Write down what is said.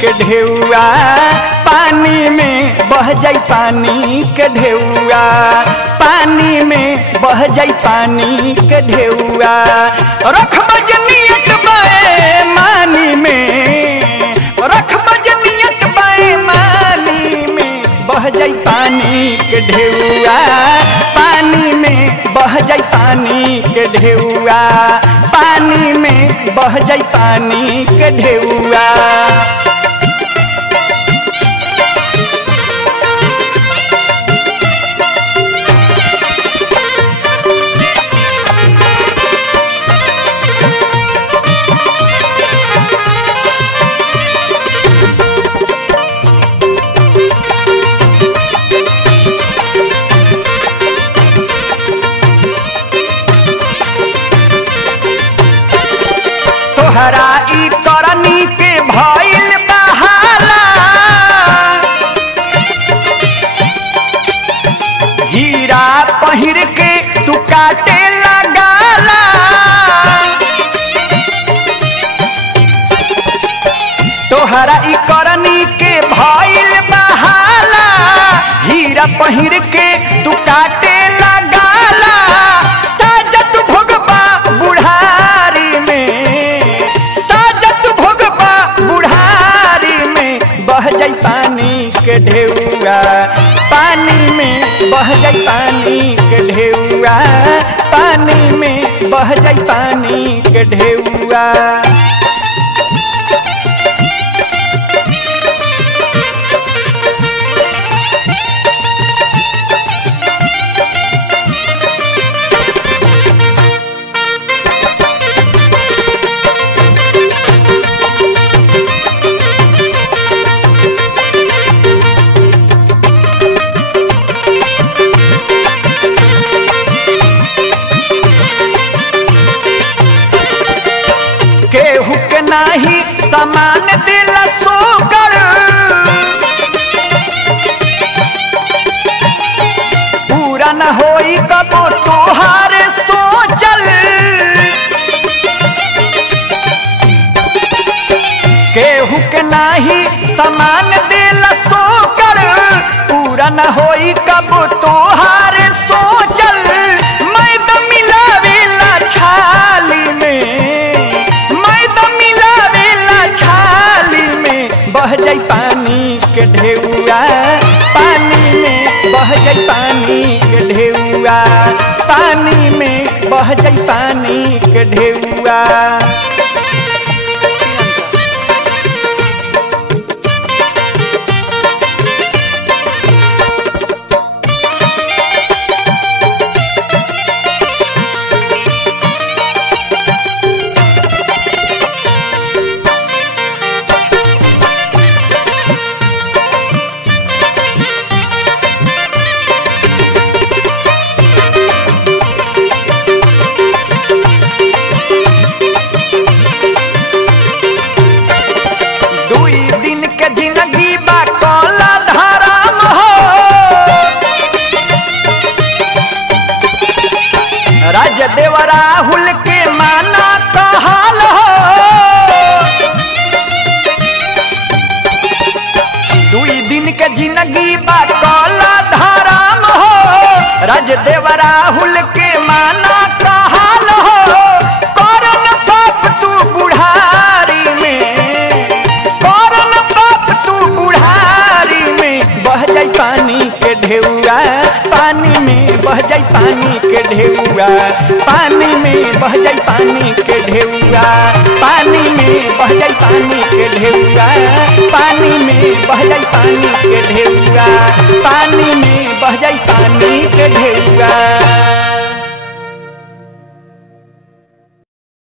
के ढेउआ, पानी में बह जाई पानी के ढेउआ, पानी में बह जाई पानी के ढेउआ। रख बजनियत बाए मानी में, रख बजनियत बाए मानी में बह जाई पानी के ढेउआ, पानी में बह जाई पानी के ढेउआ, पानी में बह जाई पानी के ढेउआ। तोहरा ई करनी के भइल बहाला, हीरा पहिर के तू काटे लगाला। तोहरा ई करनी के भइल बहाला, हीरा पहिर के तू काटे लगाला। साजत भोगबा बुढ़ारी में, साजत भोगबा बुढ़ारी में बह जाई पानी के ढेउआ, पानी में बह जाई पानी के ढेउआ, पानी में बह जाई पानी के ढेउआ। केहू के नाही समान दिल सोकर, पूरा न होई कबो तोहार सोचल। केहू के नाही समान दिल सोकर, पूरा न होई कबो तोहार सोचल। मैं तो मिलावेला छाली में, बह जाई पानी के ढेउआ, पानी में बह जाई पानी के ढेउआ, पानी में बह जाई पानी के ढेउआ। राजदेव राहुल के माना कहल हो, दुई दिन के जिंदगी बा कला धराम हो। राजदेव राहुल के माना कहल हो, करन पाप तू बुढ़ारी में, करन पाप तू बुढ़ारी में बह जाई पानी के ढेउआ, पानी में बह जाई पानी के ढेउआ, पानी में बह जाई पानी के ढेउआ, पानी में बह जाई पानी के ढेउआ, पानी में बह जाई पानी के ढेउआ, पानी में बह जाई पानी के ढेउआ।